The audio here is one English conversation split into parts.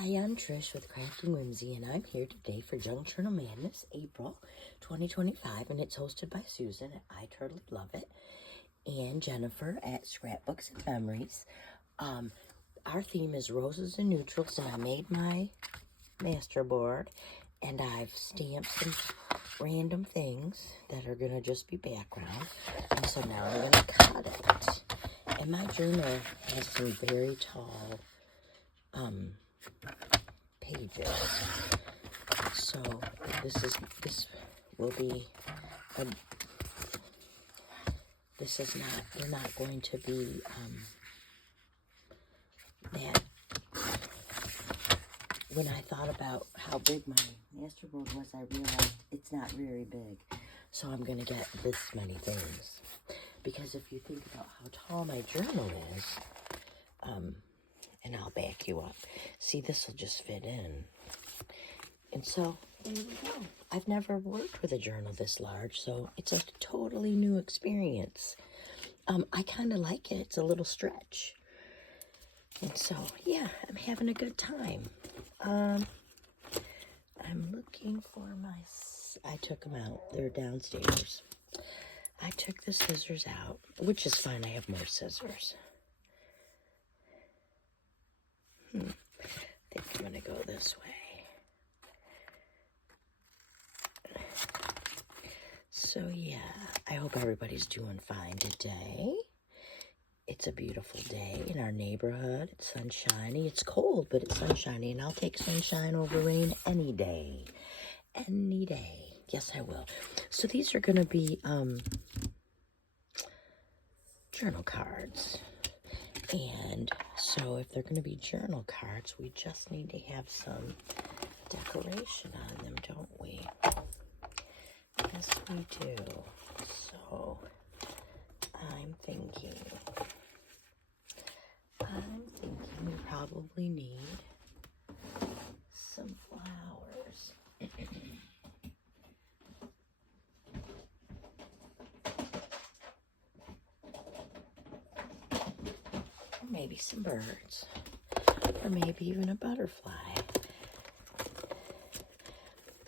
Hi, I'm Trish with Crafty Whimsy, and I'm here today for Junk Journal Madness, April 2025, and it's hosted by Susan at I Totally Love It, and Jennifer at Scrapbooks and Memories. Our theme is roses and neutrals, and I made my master board, and I've stamped some random things that are going to just be background, and so now I'm going to cut it. And my journal has some very tall, pages. So this will be they're not going to be that. When I thought about how big my masterboard was, I realized it's not very big. So I'm gonna get this many things. Because if you think about how tall my journal is, and I'll back you up. See, this will just fit in. And so, there we go. I've never worked with a journal this large, so it's a totally new experience. I kind of like it. It's a little stretch. And so, yeah, I'm having a good time. I'm looking for I took them out. They're downstairs. I took the scissors out, which is fine. I have more scissors. I think I'm going to go this way. So, yeah, I hope everybody's doing fine today. It's a beautiful day in our neighborhood. It's sunshiny. It's cold, but it's sunshiny, and I'll take sunshine over rain any day. Any day. Yes, I will. So these are going to be journal cards. And so if they're going to be journal cards, we just need to have some decoration on them, don't we? Yes, we do. So I'm thinking we probably need some flowers. Or maybe some birds. Or maybe even a butterfly.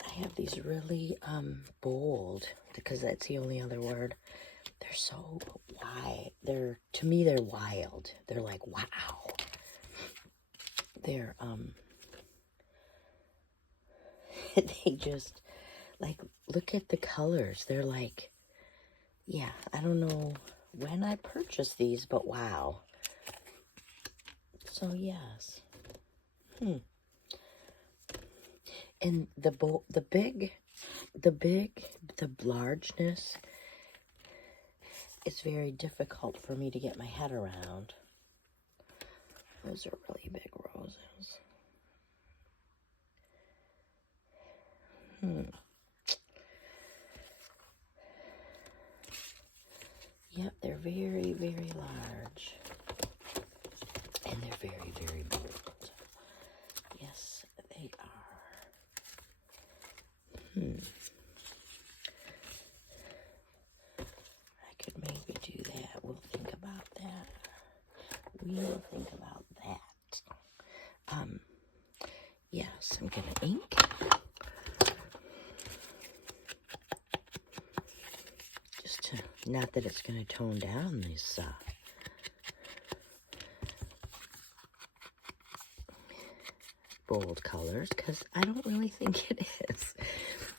I have these really bold, because that's the only other word. They're so wide. To me, they're wild. They're like, wow. They're, they just, like, look at the colors. They're like, yeah, I don't know when I purchased these, but wow. So, yes. And the largeness is very difficult for me to get my head around. Those are really big roses. Yep, they're very, very large. And they're very, very bold. Yes, they are. I could maybe do that. We'll think about that. We'll think about that. Yes, I'm gonna ink. Just to, not that it's gonna tone down this bold colors, because I don't really think it is.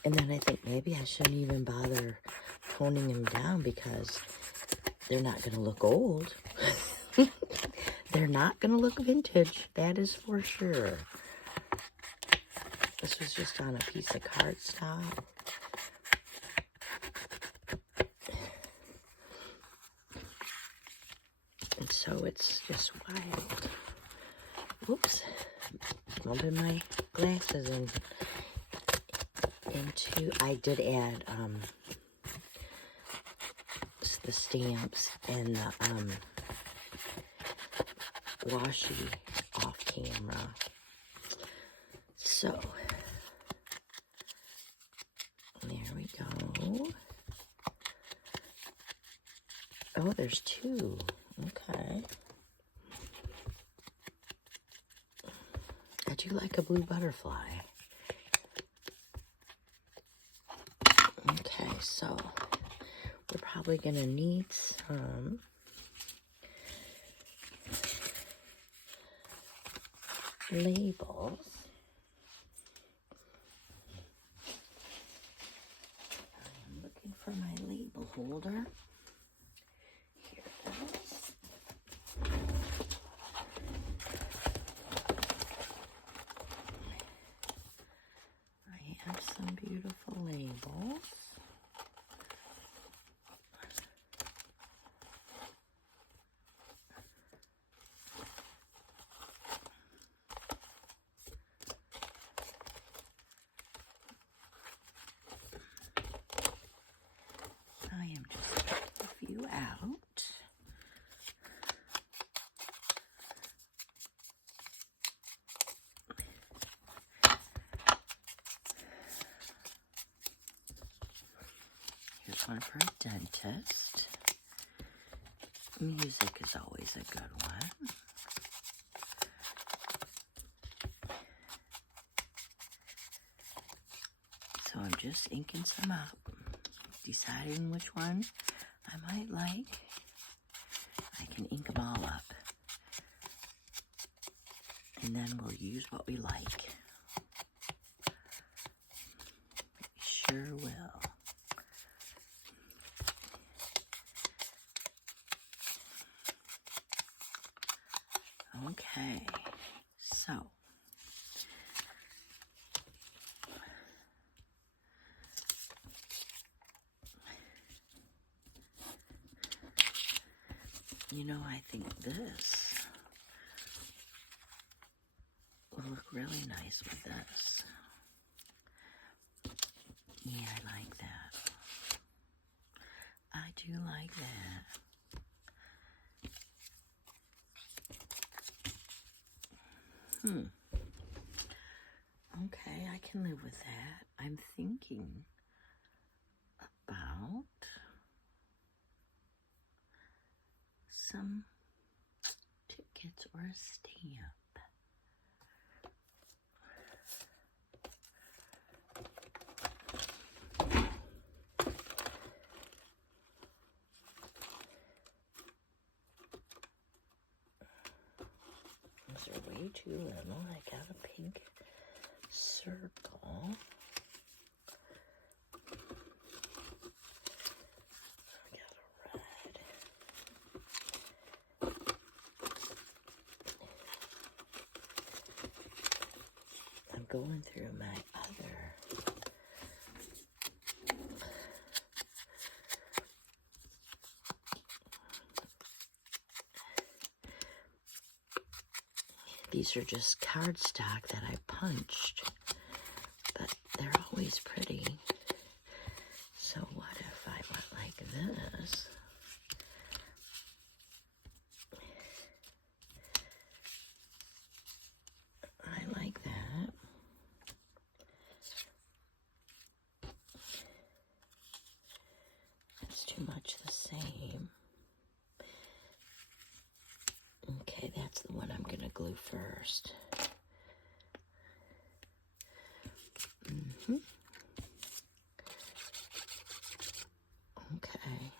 And then I think maybe I shouldn't even bother toning them down, because they're not going to look old. They're not going to look vintage. That is for sure. This was just on a piece of cardstock. And so it's just wild. Whoops. Bumping my glasses into, I did add the stamps and the washi off camera. So there we go. Oh, there's two. Okay. I do like a blue butterfly. Okay, so we're probably going to need some labels. I'm looking for my label holder. Here it is. I have some beautiful labels. I am just taking a few out. Here's one for a dentist. Music is always a good one. So I'm just inking some up, deciding which one I might like. I can ink them all up. And then we'll use what we like. We sure will. Okay, so you know, I think this will look really nice with this. Yeah, I like that. I do like that. Okay, I can live with that. I'm thinking about some tickets or a stamp. These are way too little. I got a pink circle. I got a red. I'm going through my other these are just cardstock that I punched, but they're always pretty. So what if I went like this? I like that. It's too much the same. Okay, that's the one I'm going to glue first. Okay.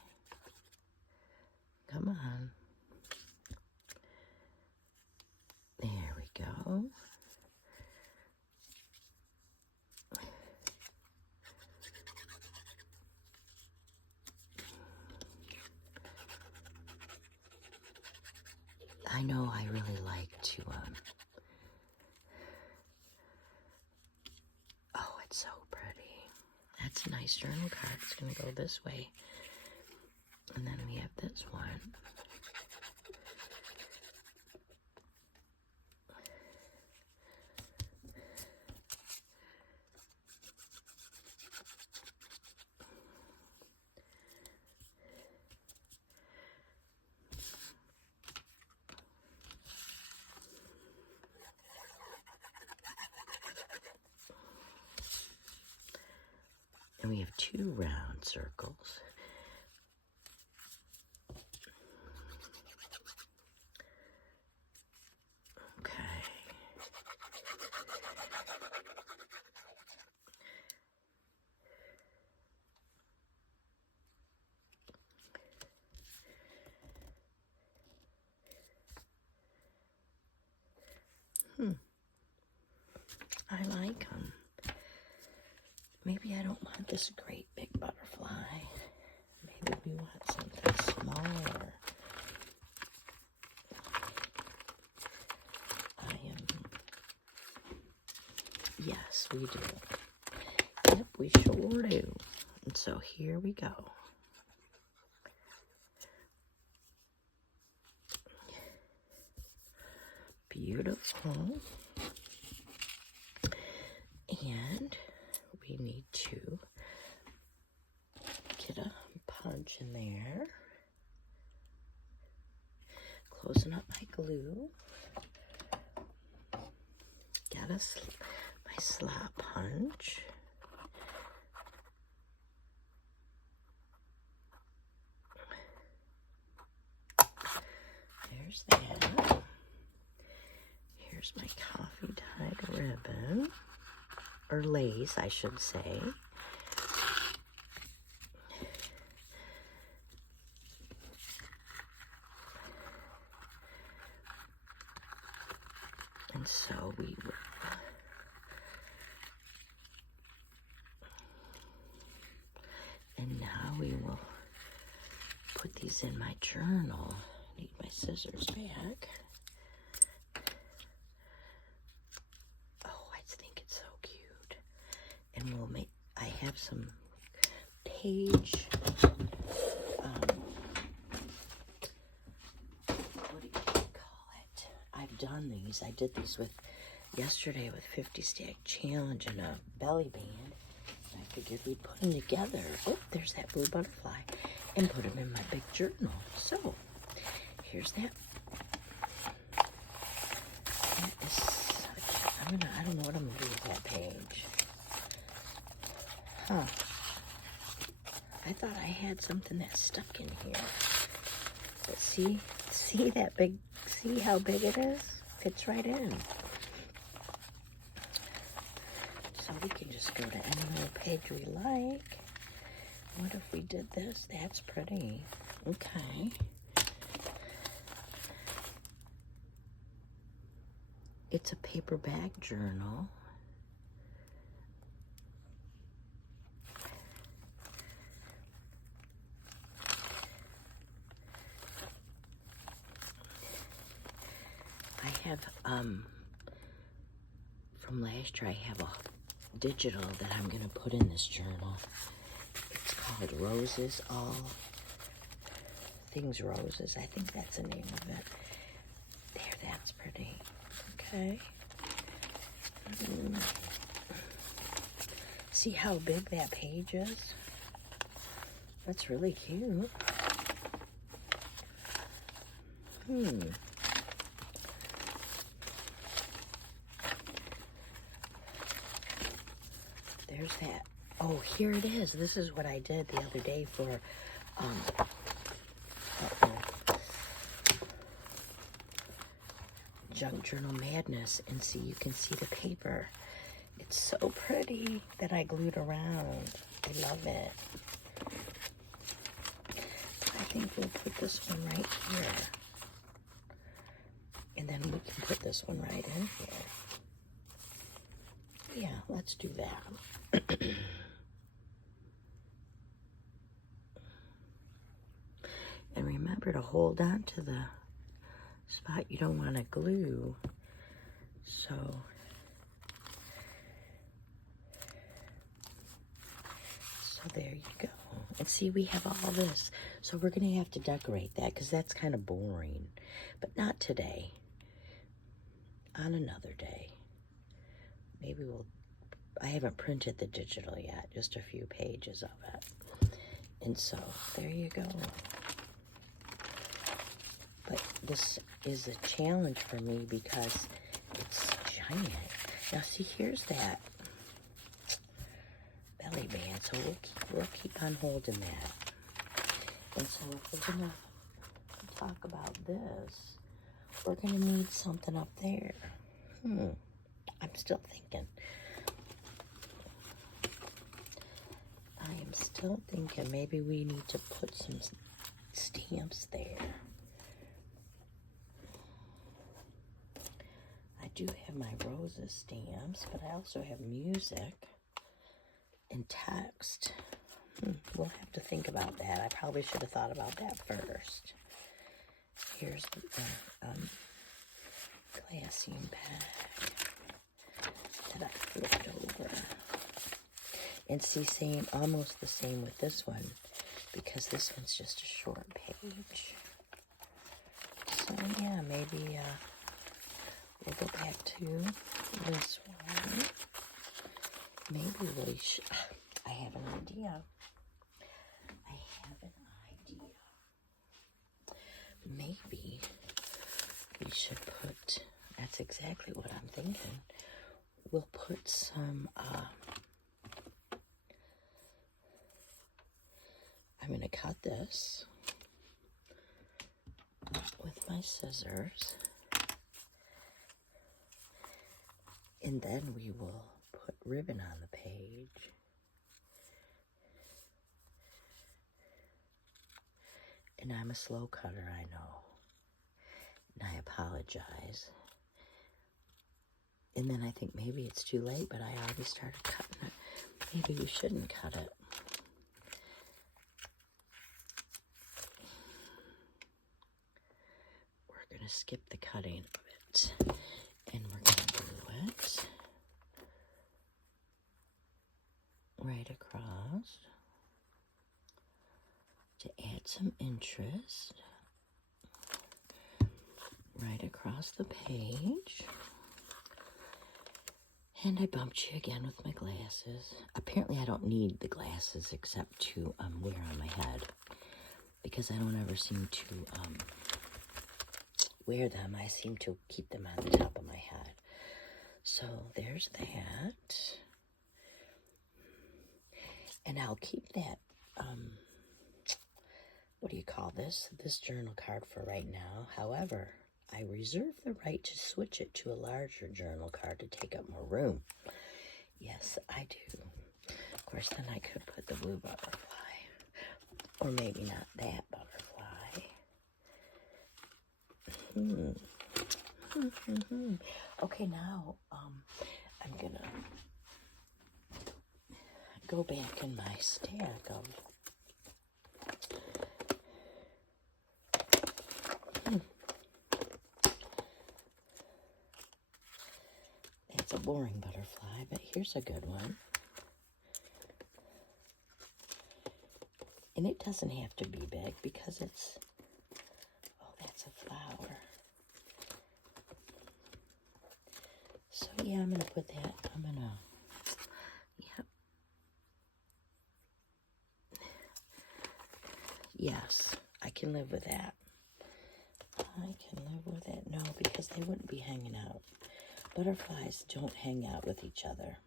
Come on. There we go. I know I really like to, oh, it's so pretty. That's a nice journal card. It's going to go this way. And then we have this one. And we have two round circles. Okay. I like them. Maybe I don't want this great big butterfly. Maybe we want something smaller. Yes, we do. Yep, we sure do. And so here we go. Beautiful. And we need to get a punch in there. Closing up my glue. Got my slot punch. There's that. Here's my coffee dyed ribbon, or lace, I should say. And so we will. And now we will put these in my journal. I need my scissors back. Oh, I think it's so cute. And we'll make, I have some page, what do you call it? I've done these. I did these yesterday with 50 Stack Challenge and a belly band. I figured we'd put them together. Oh, there's that blue butterfly. And put them in my big journal. So, here's that. That is such, I don't know what I'm going to do with that page. Huh. I thought I had something that stuck in here. But see that big, see how big it is? Fits right in. So we can just go to any little page we like. What if we did this? That's pretty. Okay. It's a paperback journal. I have, from last year, I have a digital that I'm going to put in this journal. It's called Roses, All Things Roses. I think that's the name of it. There, that's pretty. Okay. See how big that page is? That's really cute. There's that. Oh, here it is. This is what I did the other day for, Junk Journal Madness. And see, you can see the paper. It's so pretty that I glued around. I love it. I think we'll put this one right here. And then we can put this one right in here. Yeah, let's do that. And remember to hold on to the spot you don't want to glue. So there you go. And see, we have all this. So we're going to have to decorate that because that's kind of boring. But not today. On another day. Maybe I haven't printed the digital yet. Just a few pages of it. And so, there you go. But this is a challenge for me because it's giant. Now see, here's that belly band. So we'll keep on holding that. And so if we're gonna talk about this, we're gonna need something up there. I'm still thinking. I am still thinking maybe we need to put some stamps there. I do have my roses stamps, but I also have music and text. We'll have to think about that. I probably should have thought about that first. Here's the glassine pack that I flipped over. And see, almost the same with this one, because this one's just a short page. So yeah, maybe we'll go back to this one. Maybe we should. I have an idea. Maybe we should put, that's exactly what I'm thinking. We'll put some, I'm going to cut this with my scissors. And then we will put ribbon on the page. And I'm a slow cutter, I know. And I apologize. And then I think maybe it's too late, but I already started cutting it. Maybe we shouldn't cut it. We're going to skip the cutting of it. And we're going to glue it right across to add some interest. Right across the page. And I bumped you again with my glasses. Apparently I don't need the glasses except to wear on my head, because I don't ever seem to wear them. I seem to keep them on the top of my head. So there's that. And I'll keep that, what do you call this? This journal card for right now. However, I reserve the right to switch it to a larger journal card to take up more room. Yes, I do. Of course, then I could put the blue butterfly. Or maybe not that butterfly. Okay, now I'm going to go back in my stack of That's a boring butterfly, but here's a good one. And it doesn't have to be big because it's, oh, that's a flower. So yeah, I'm going to put that, yep. Yes, I can live with that. I can live with it. No, because they wouldn't be hanging out. Butterflies don't hang out with each other.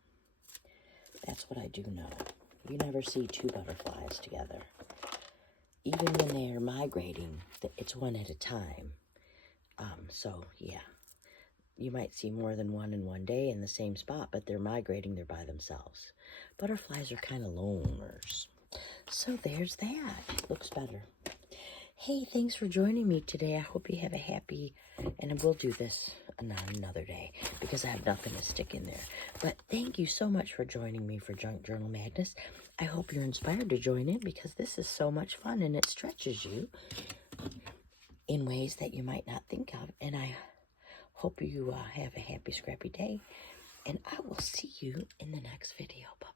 That's what I do know. You never see two butterflies together. Even when they are migrating, it's one at a time. So, yeah. You might see more than one in one day in the same spot, but they're migrating, they're by themselves. Butterflies are kind of loners. So there's that. Looks better. Hey, thanks for joining me today. I hope you have a happy, and we'll do this another day because I have nothing to stick in there. But thank you so much for joining me for Junk Journal Madness. I hope you're inspired to join in because this is so much fun and it stretches you in ways that you might not think of. And I hope you have a happy, scrappy day. And I will see you in the next video. Bye.